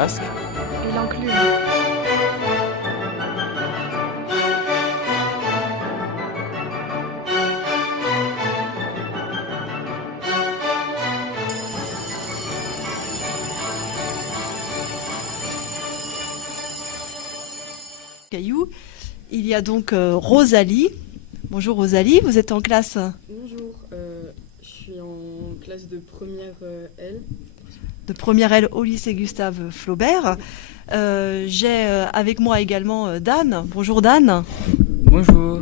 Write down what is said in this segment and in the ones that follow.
casque et l'enclume. Caillou. Il y a donc Rosalie. Bonjour Rosalie, vous êtes en classe? Bonjour, je suis en classe de première L. De première L au lycée Gustave Flaubert. J'ai avec moi également Dan. Bonjour Dan. Bonjour,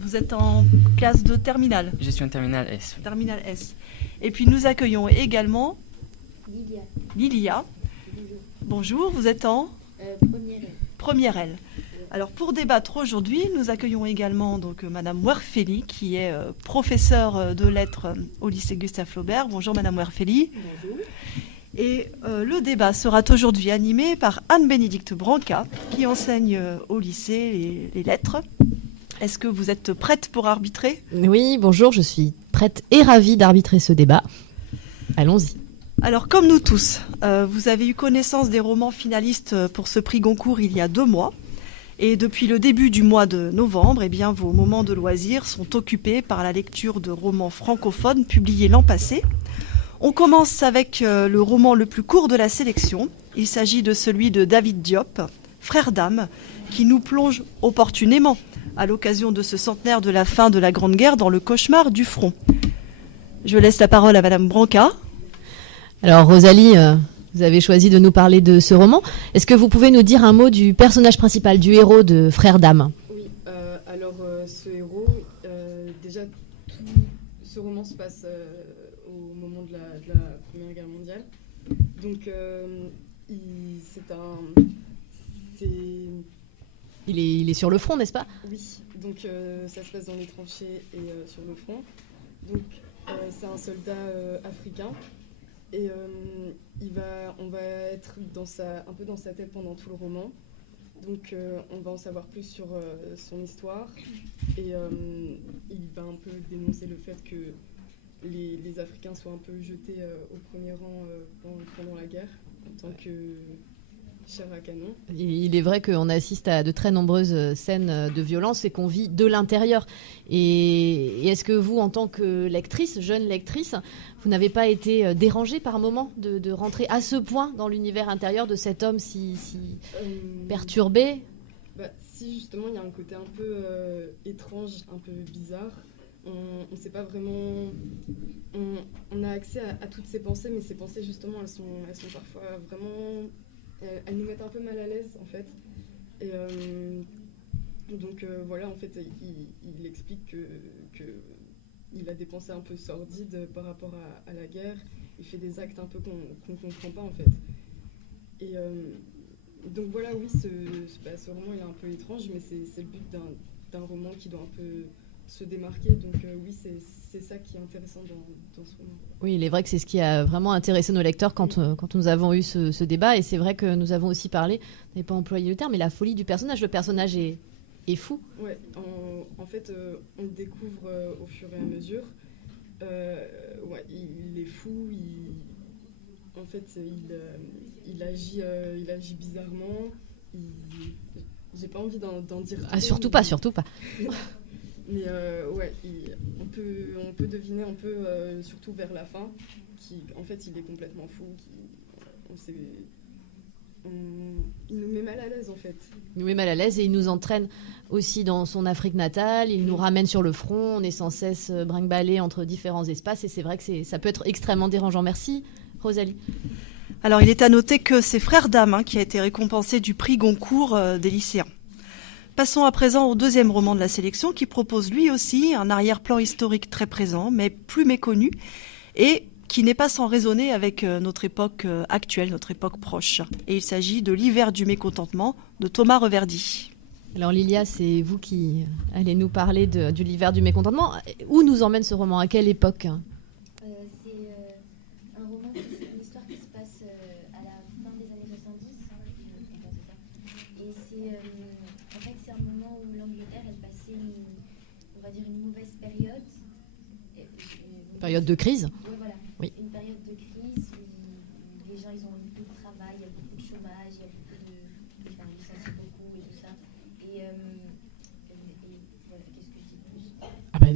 Vous êtes en classe de terminale, je suis en terminale S. terminale S. Et puis nous accueillons également Lilia. Bonjour, vous êtes en première L. Alors pour débattre aujourd'hui, nous accueillons également donc Madame Werfeli, qui est professeure de lettres au lycée Gustave Flaubert. Bonjour Madame Werfeli. Bonjour. Et le débat sera aujourd'hui animé par Anne-Bénédicte Branca, qui enseigne au lycée les lettres. Est-ce que vous êtes prête pour arbitrer? Oui, bonjour, je suis prête et ravie d'arbitrer ce débat. Allons-y. Alors, comme nous tous, vous avez eu connaissance des romans finalistes pour ce prix Goncourt il y a 2 mois. Et depuis le début du mois de novembre, eh bien, vos moments de loisirs sont occupés par la lecture de romans francophones publiés l'an passé. On commence avec le roman le plus court de la sélection. Il s'agit de celui de David Diop, Frères d'âme, qui nous plonge opportunément à l'occasion de ce centenaire de la fin de la Grande Guerre dans le cauchemar du front. Je laisse la parole à Madame Branca. Alors Rosalie, vous avez choisi de nous parler de ce roman. Est-ce que vous pouvez nous dire un mot du personnage principal, du héros de Frères d'âme? Oui, alors ce héros, déjà tout ce roman se passe au moment de la Première Guerre mondiale. Donc Il est sur le front, n'est-ce pas? oui, donc ça se passe dans les tranchées et sur le front. Donc c'est un soldat africain. Et on va être un peu dans sa tête pendant tout le roman. Donc on va en savoir plus sur son histoire. Et il va un peu dénoncer le fait que les Africains soient un peu jetés au premier rang pendant la guerre, en tant que chair à canon. Il est vrai qu'on assiste à de très nombreuses scènes de violence et qu'on vit de l'intérieur. Et est-ce que vous, en tant que lectrice, jeune lectrice, vous n'avez pas été dérangée par moment de rentrer à ce point dans l'univers intérieur de cet homme si perturbé? Si, justement, il y a un côté un peu étrange, un peu bizarre. On ne sait pas vraiment... On a accès à toutes ses pensées, mais ces pensées, justement, elles sont parfois vraiment... Elles nous mettent un peu mal à l'aise, en fait. Et donc, voilà, en fait, il explique que il a des pensées un peu sordides par rapport à la guerre. Il fait des actes un peu qu'on ne comprend pas, en fait. Et donc, voilà, oui, ce roman, il est un peu étrange, mais c'est le but d'un roman qui doit un peu se démarquer. Donc, oui, c'est ça qui est intéressant dans ce roman. Oui, il est vrai que c'est ce qui a vraiment intéressé nos lecteurs quand nous avons eu ce débat. Et c'est vrai que nous avons aussi parlé, vous n'avez pas employé le terme, mais la folie du personnage. Le personnage est fou. Ouais, en fait, on le découvre au fur et à mesure. Ouais, il est fou, en fait, il agit bizarrement. J'ai pas envie d'en dire trop. Surtout pas, surtout pas. Mais ouais, on peut deviner un peu, surtout vers la fin, qu'en fait, il est complètement fou. Il nous met mal à l'aise, en fait. Il nous met mal à l'aise et il nous entraîne aussi dans son Afrique natale. Il nous ramène sur le front. On est sans cesse brinque-ballé entre différents espaces. Et c'est vrai que ça peut être extrêmement dérangeant. Merci, Rosalie. Alors, il est à noter que c'est Frères d'âme qui a été récompensé du prix Goncourt des lycéens. Passons à présent au deuxième roman de la sélection qui propose lui aussi un arrière-plan historique très présent, mais plus méconnu, et qui n'est pas sans résonner avec notre époque actuelle, notre époque proche. Et il s'agit de L'hiver du mécontentement de Thomas Reverdy. Alors Lilia, c'est vous qui allez nous parler du L'hiver du mécontentement. Où nous emmène ce roman? À quelle époque? C'est un roman, c'est une histoire qui se passe à la fin des années 70. Et c'est un moment où l'Angleterre, elle passait on va dire une mauvaise période. Période de crise? Ouais, voilà. Oui. Une période de crise où les gens, ils ont eu peu de travail, il y a beaucoup de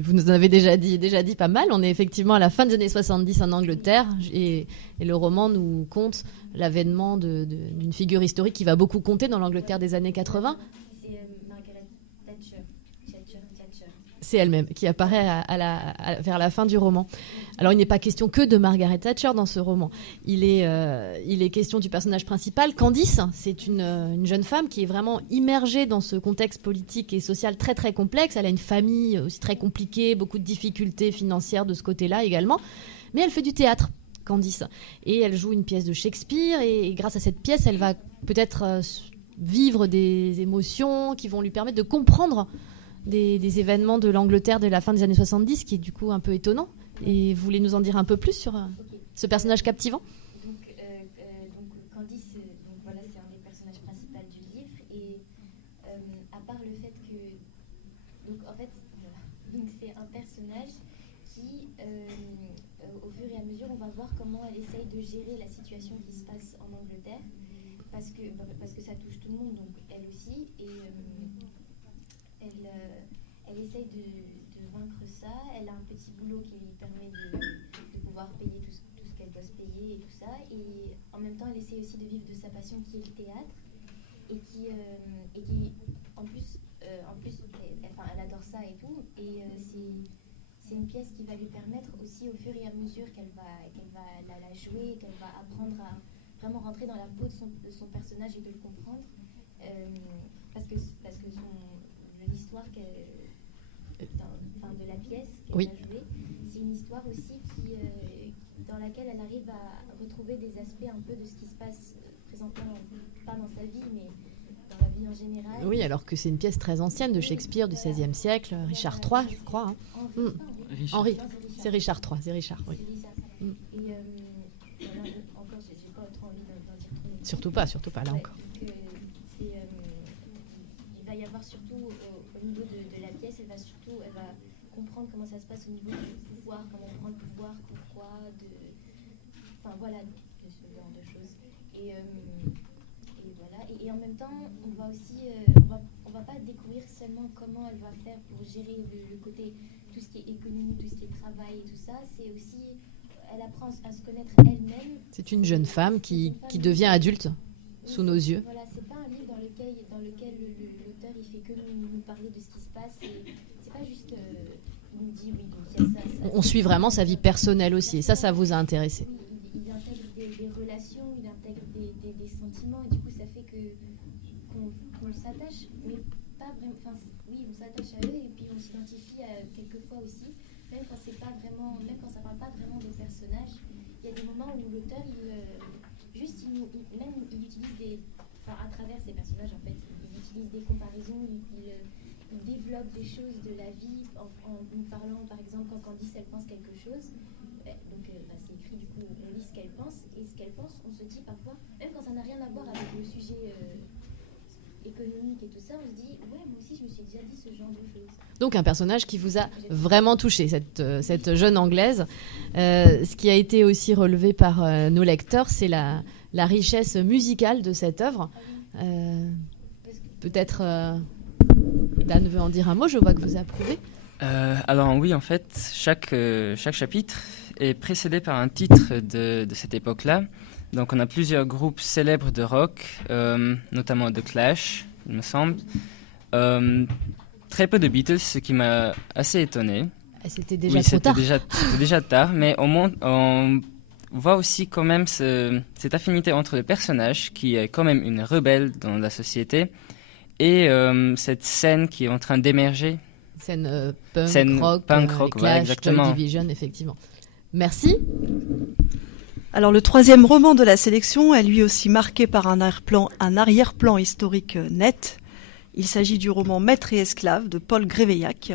vous nous en avez déjà dit pas mal. On est effectivement à la fin des années 70 en Angleterre et le roman nous conte l'avènement d'une figure historique qui va beaucoup compter dans l'Angleterre des années 80. C'est Margaret Thatcher. C'est elle-même qui apparaît vers la fin du roman. Alors, il n'est pas question que de Margaret Thatcher dans ce roman. Il est question du personnage principal, Candice. C'est une jeune femme qui est vraiment immergée dans ce contexte politique et social très, très complexe. Elle a une famille aussi très compliquée, beaucoup de difficultés financières de ce côté-là également. Mais elle fait du théâtre, Candice. Et elle joue une pièce de Shakespeare. Et grâce à cette pièce, elle va peut-être vivre des émotions qui vont lui permettre de comprendre des événements de l'Angleterre de la fin des années 70, qui est du coup un peu étonnant. Et vous voulez nous en dire un peu plus sur ce personnage captivant ? Donc Candice, voilà, c'est un des personnages principaux du livre. Et à part le fait que... Donc en fait, donc c'est un personnage qui, au fur et à mesure, on va voir comment elle essaye de gérer la situation qui se passe en Angleterre. Parce que ça touche tout le monde, donc elle aussi. Et elle essaye de vaincre ça. Elle a un petit boulot qui lui permet de pouvoir payer tout ce qu'elle doit se payer et tout ça. Et en même temps, elle essaye aussi de vivre de sa passion qui est le théâtre. Et qui en plus, elle adore ça et tout. Et c'est une pièce qui va lui permettre aussi, au fur et à mesure qu'elle va la jouer, qu'elle va apprendre à vraiment rentrer dans la peau de son personnage et de le comprendre. Parce que l'histoire de la pièce qu'elle Oui. va jouer, c'est une histoire aussi dans laquelle elle arrive à retrouver des aspects un peu de ce qui se passe présentement, pas dans sa vie, mais dans la vie en général. Oui, alors que c'est une pièce très ancienne de Shakespeare du XVIe siècle, Richard III, je crois. Hein. Henri. C'est Richard III, c'est Richard, oui. Et voilà, encore, j'ai pas trop envie d'en dire trop. Surtout pas, là encore. Il va y avoir surtout au niveau de la pièce, elle va comprendre comment ça se passe au niveau du pouvoir, comment on prend le pouvoir, pourquoi, enfin voilà, de ce genre de choses. Et voilà. Et en même temps, on va aussi, on va pas découvrir seulement comment elle va faire pour gérer le côté, tout ce qui est économie, tout ce qui est travail et tout ça. C'est aussi, elle apprend à se connaître elle-même. C'est une jeune femme qui devient adulte sous nos yeux. Voilà, c'est pas un livre dans lequel l'auteur il fait que nous parler de ce qui se passe. C'est pas juste il nous dit oui, donc il y a ça. On suit vraiment sa vie personnelle aussi, et ça vous a intéressé. Il intègre des relations, il intègre des sentiments, et du coup ça fait qu'on s'attache, mais pas vraiment. Enfin, oui, on s'attache à eux, et puis on s'identifie quelquefois aussi, même quand ça parle pas vraiment des personnages. Il y a des moments où l'auteur il utilise à travers ces personnages en fait, il utilise des comparaisons, il développe des choses de la vie en nous parlant, par exemple, quand Candice elle pense quelque chose, donc c'est écrit, du coup on lit ce qu'elle pense, et ce qu'elle pense, on se dit parfois, même quand ça n'a rien à voir avec le sujet économique et tout ça, on se dit ouais, moi aussi je me suis déjà dit ce genre de choses. Donc un personnage qui vous a vraiment touché, cette jeune Anglaise. Ce qui a été aussi relevé par nos lecteurs, c'est la richesse musicale de cette œuvre. Peut-être Dan veut en dire un mot, je vois que vous approuvez. Alors oui, en fait, chaque chapitre est précédé par un titre de cette époque-là. Donc on a plusieurs groupes célèbres de rock, notamment The Clash, il me semble. Très peu de Beatles, ce qui m'a assez étonné. C'était déjà trop tard. C'était déjà tard, mais on voit aussi quand même cette affinité entre le personnage, qui est quand même une rebelle dans la société, et cette scène qui est en train d'émerger. Scène punk rock, Clash, voilà, exactement. Joy Division, effectivement. Merci. Alors le troisième roman de la sélection est lui aussi marqué par un arrière-plan historique net. Il s'agit du roman Maître et esclave de Paul Gréveillac.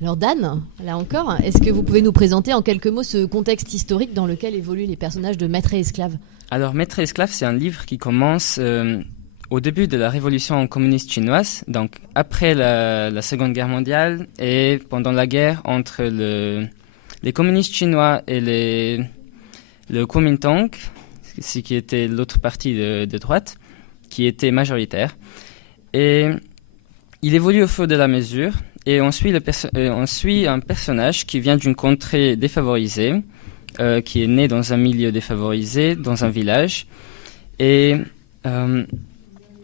Alors Dan, là encore, est-ce que vous pouvez nous présenter en quelques mots ce contexte historique dans lequel évoluent les personnages de Maître et esclave ? Alors Maître et esclave, c'est un livre qui commence au début de la révolution communiste chinoise, donc après la Seconde Guerre mondiale et pendant la guerre entre les communistes chinois et le Kuomintang, ce qui était l'autre partie de droite, qui était majoritaire. Et il évolue au fur et à mesure. et on suit un personnage qui vient d'une contrée défavorisée, qui est né dans un milieu défavorisé, dans un village. Et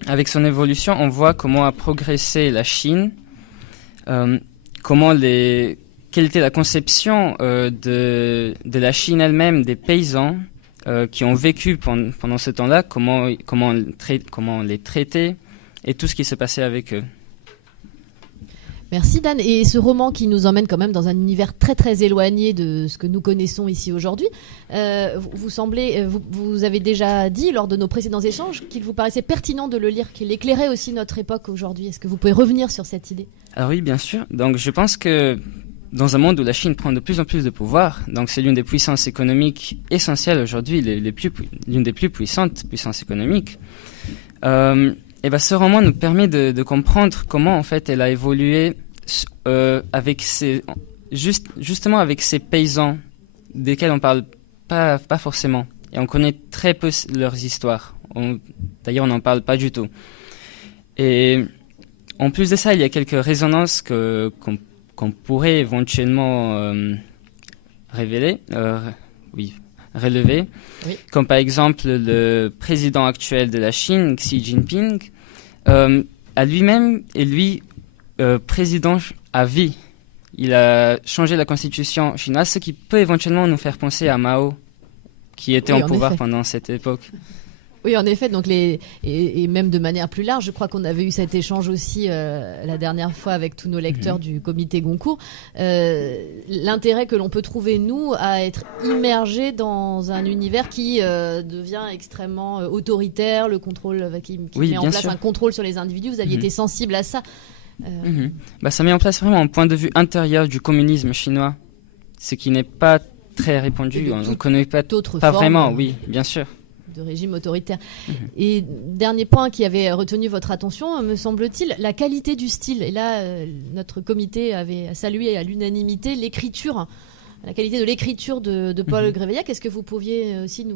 avec son évolution, on voit comment a progressé la Chine, quelle était la conception de la Chine elle-même, des paysans qui ont vécu pendant ce temps-là, comment on les traitait et tout ce qui se passait avec eux. Merci Dan. Et ce roman qui nous emmène quand même dans un univers très très éloigné de ce que nous connaissons ici aujourd'hui, vous avez déjà dit lors de nos précédents échanges qu'il vous paraissait pertinent de le lire, qu'il éclairait aussi notre époque aujourd'hui. Est-ce que vous pouvez revenir sur cette idée ? Alors oui, bien sûr. Donc je pense que dans un monde où la Chine prend de plus en plus de pouvoir, donc c'est l'une des puissances économiques essentielles aujourd'hui, l'une des plus puissantes puissances économiques. Et ce roman nous permet de comprendre comment en fait elle a évolué avec justement avec ces paysans desquels on parle pas forcément, et on connaît très peu leurs histoires. D'ailleurs, on n'en parle pas du tout. Et en plus de ça, il y a quelques résonances qu'on pourrait éventuellement relever, Oui. Comme par exemple le président actuel de la Chine, Xi Jinping, à lui-même est président à vie. Il a changé la constitution chinoise, ce qui peut éventuellement nous faire penser à Mao, qui était en pouvoir pendant cette époque. Oui, en effet, donc et même de manière plus large, je crois qu'on avait eu cet échange aussi la dernière fois avec tous nos lecteurs du comité Goncourt. L'intérêt que l'on peut trouver, nous, à être immergé dans un univers qui devient extrêmement autoritaire, le contrôle qui met en place un contrôle sur les individus. Vous aviez été sensible à ça. Ça met en place vraiment un point de vue intérieur du communisme chinois, ce qui n'est pas très répandu. On ne connaît pas vraiment, oui, bien sûr. De régime autoritaire. Et dernier point qui avait retenu votre attention, me semble-t-il, la qualité du style. Et là, notre comité avait salué à l'unanimité l'écriture, la qualité de l'écriture de Paul Gréveilhac. Est-ce que vous pouviez aussi nous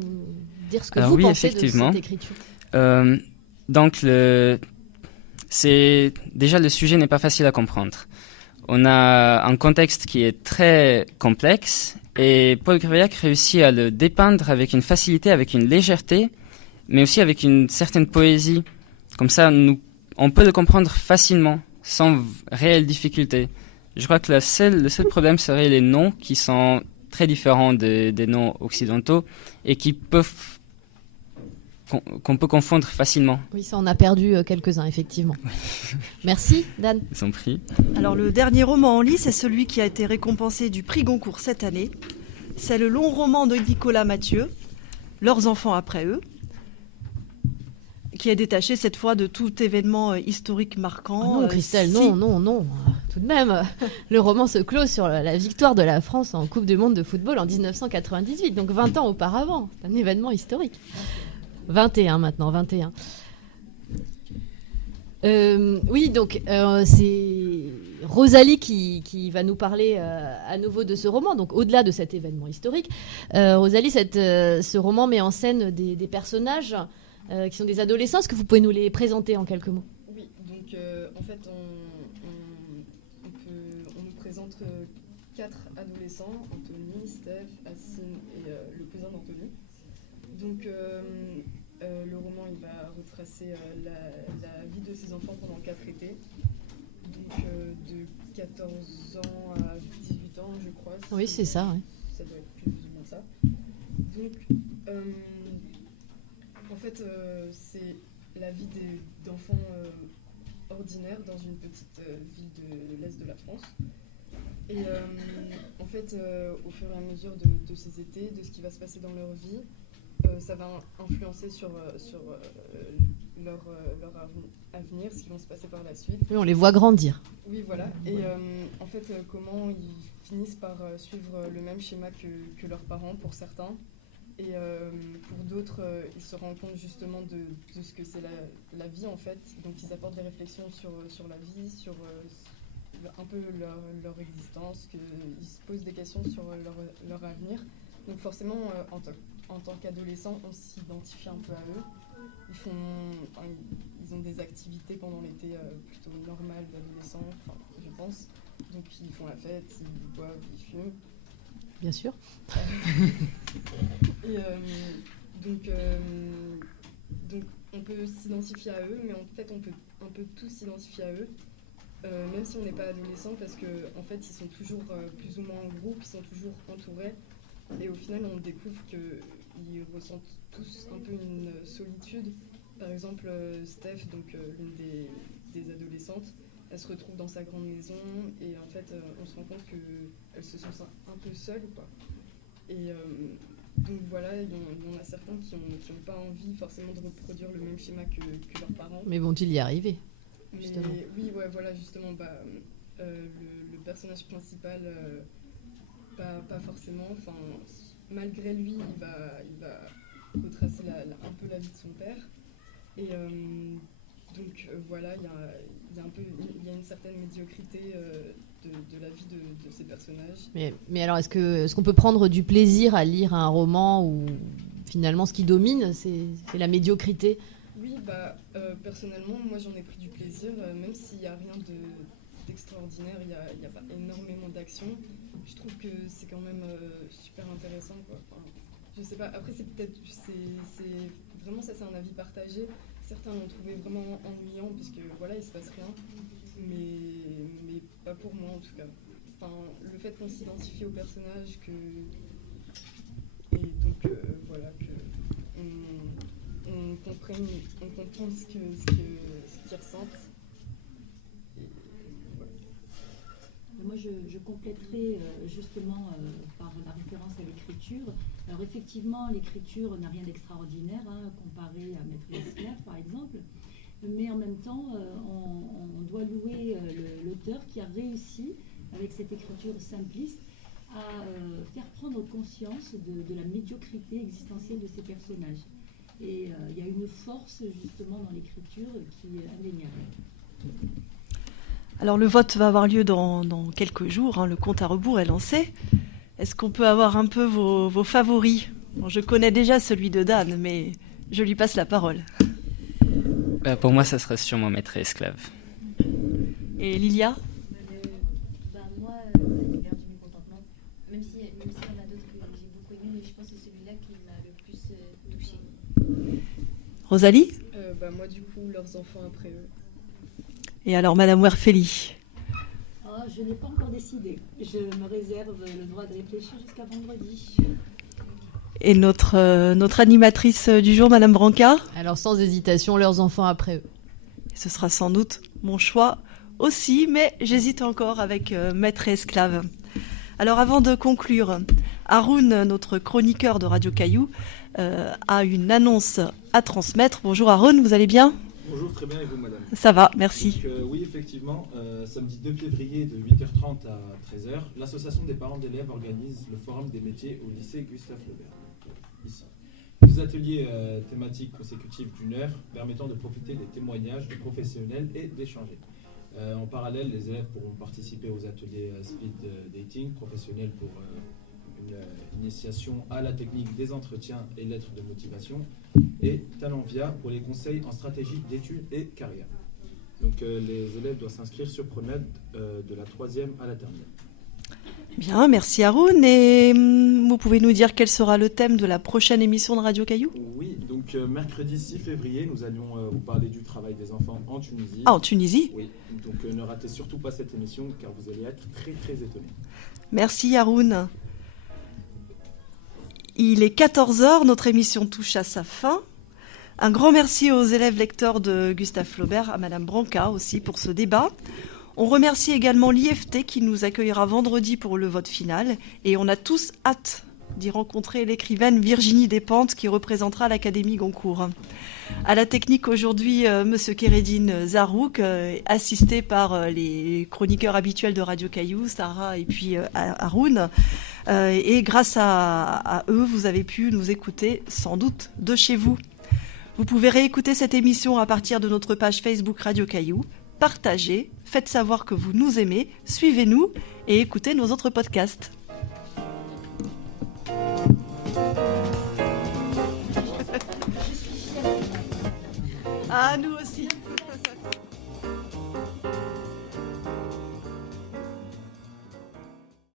dire ce que vous pensez de cette écriture ? Donc, déjà le sujet n'est pas facile à comprendre. On a un contexte qui est très complexe. Et Paul Gréveilhac réussit à le dépeindre avec une facilité, avec une légèreté, mais aussi avec une certaine poésie. Comme ça, on peut le comprendre facilement, sans réelle difficulté. Je crois que le seul problème serait les noms qui sont très différents des noms occidentaux et qu'on peut confondre facilement. Oui, ça on a perdu quelques-uns, effectivement. Merci, Dan. Ils sont pris. Alors, le dernier roman en lice, c'est celui qui a été récompensé du prix Goncourt cette année. C'est le long roman de Nicolas Mathieu, Leurs enfants après eux, qui est détaché cette fois de tout événement historique marquant. Non, Christelle, non. Tout de même, le roman se clôt sur la victoire de la France en Coupe du Monde de football en 1998, donc 20 ans auparavant. C'est un événement historique. 21 maintenant, 21. Oui, donc c'est Rosalie qui va nous parler à nouveau de ce roman. Donc au-delà de cet événement historique, Rosalie, ce roman met en scène des personnages qui sont des adolescents. Est-ce que vous pouvez nous les présenter en quelques mots ? Oui, donc en fait on nous présente 4 adolescents, Anthony, Steph, Assine et le cousin d'Anthony. Donc le roman il va retracer la vie de ces enfants pendant 4 étés, donc de 14 ans à 18 ans je crois. Oui, c'est ça. Ouais. Ça doit être plus ou moins ça. Donc en fait c'est la vie d'enfants ordinaires dans une petite ville de l'Est de la France. Et en fait au fur et à mesure de ces étés, de ce qui va se passer dans leur vie, ça va influencer sur leur avenir, ce qui va se passer par la suite. Oui, on les voit grandir. Oui, voilà. Et en fait, comment ils finissent par suivre le même schéma que leurs parents pour certains. Et pour d'autres, ils se rendent compte justement de ce que c'est la vie en fait. Donc ils apportent des réflexions sur la vie, sur un peu leur existence, qu'ils se posent des questions sur leur avenir. Donc forcément, en tant qu'adolescents, on s'identifie un peu à eux. Ils ils ont des activités pendant l'été plutôt normales d'adolescents, enfin, je pense. Donc ils font la fête, ils boivent, ils fument. Bien sûr. Et donc on peut s'identifier à eux, mais en fait on peut tous s'identifier à eux, même si on n'est pas adolescent, parce que en fait ils sont toujours plus ou moins en groupe, ils sont toujours entourés, et au final on découvre qu'ils ressentent tous un peu une solitude. Par exemple, Steph, donc l'une des adolescentes, elle se retrouve dans sa grande maison et en fait on se rend compte qu'elle se sent un peu seule, quoi. Et donc voilà, il y en a certains qui ont pas envie forcément de reproduire le même schéma que leurs parents. Mais vont-ils y arriver, justement? Oui, ouais, voilà, justement, le personnage principal, pas forcément, enfin, malgré lui, il va retracer un peu la vie de son père. Et donc voilà, il y a une certaine médiocrité de la vie de ces personnages. Mais alors, est-ce qu'on peut prendre du plaisir à lire un roman où finalement ce qui domine, c'est la médiocrité? Oui, personnellement, moi j'en ai pris du plaisir, même s'il n'y a rien d'extraordinaire, il n'y a pas énormément d'action. Je trouve que c'est quand même super intéressant, quoi. Enfin, je sais pas, après c'est vraiment ça, c'est un avis partagé. Certains l'ont trouvé vraiment ennuyant puisque voilà, il se passe rien, mais pas pour moi en tout cas. Enfin, le fait qu'on s'identifie au personnage, et donc voilà, que on comprend ce qu'ils ressentent. Moi, je compléterai justement par la référence à l'écriture. Alors effectivement, l'écriture n'a rien d'extraordinaire comparé à Maître et esclave, par exemple. Mais en même temps, on doit louer l'auteur qui a réussi, avec cette écriture simpliste, à faire prendre conscience de la médiocrité existentielle de ces personnages. Et il y a une force justement dans l'écriture qui est indéniable. Alors le vote va avoir lieu dans quelques jours, le compte à rebours est lancé. Est-ce qu'on peut avoir un peu vos favoris? Bon, je connais déjà celui de Dan, mais je lui passe la parole. Pour moi, ça serait sûrement Maître et esclave. Et Lilia? Moi, l'univers du mécontentement, même s'il y en a d'autres que j'ai beaucoup aimé, mais je pense que c'est celui-là qui m'a le plus touchée. Rosalie? Moi du coup, leurs enfants après eux. Et alors Madame Werfeli? Je n'ai pas encore décidé. Je me réserve le droit de réfléchir jusqu'à vendredi. Et notre animatrice du jour, Madame Branca? Alors sans hésitation, leurs enfants après eux. Ce sera sans doute mon choix aussi, mais j'hésite encore avec Maître et esclave. Alors avant de conclure, Haroun, notre chroniqueur de Radio Caillou, a une annonce à transmettre. Bonjour Haroun, vous allez bien? Bonjour, très bien, et vous, madame? Ça va, merci. Donc, oui, effectivement, samedi 2 février de 8h30 à 13h, l'association des parents d'élèves organise le forum des métiers au lycée Gustave Flaubert, ici. 2 ateliers thématiques consécutifs d'1 heure permettant de profiter des témoignages de professionnels et d'échanger. En parallèle, les élèves pourront participer aux ateliers speed dating professionnels pour une initiation à la technique des entretiens et lettres de motivation, et Talentvia pour les conseils en stratégie d'études et carrière. Donc les élèves doivent s'inscrire sur Promed de la 3e à la terminale. Bien, merci Haroun. Et vous pouvez nous dire quel sera le thème de la prochaine émission de Radio Caillou? Oui, donc mercredi 6 février, nous allions vous parler du travail des enfants en Tunisie. Ah, en Tunisie? Oui, donc ne ratez surtout pas cette émission car vous allez être très très étonnés. Merci Haroun. Il est 14h, notre émission touche à sa fin. Un grand merci aux élèves lecteurs de Gustave Flaubert, à Madame Branca aussi pour ce débat. On remercie également l'IFT qui nous accueillera vendredi pour le vote final. Et on a tous hâte d'y rencontrer l'écrivaine Virginie Despentes qui représentera l'Académie Goncourt. À la technique aujourd'hui, Monsieur Kéredine Zarouk, assisté par les chroniqueurs habituels de Radio Caillou, Sarah et puis Haroun. Et grâce à eux, vous avez pu nous écouter sans doute de chez vous. Vous pouvez réécouter cette émission à partir de notre page Facebook Radio Caillou. Partagez, faites savoir que vous nous aimez, suivez-nous et écoutez nos autres podcasts. Ah, nous aussi.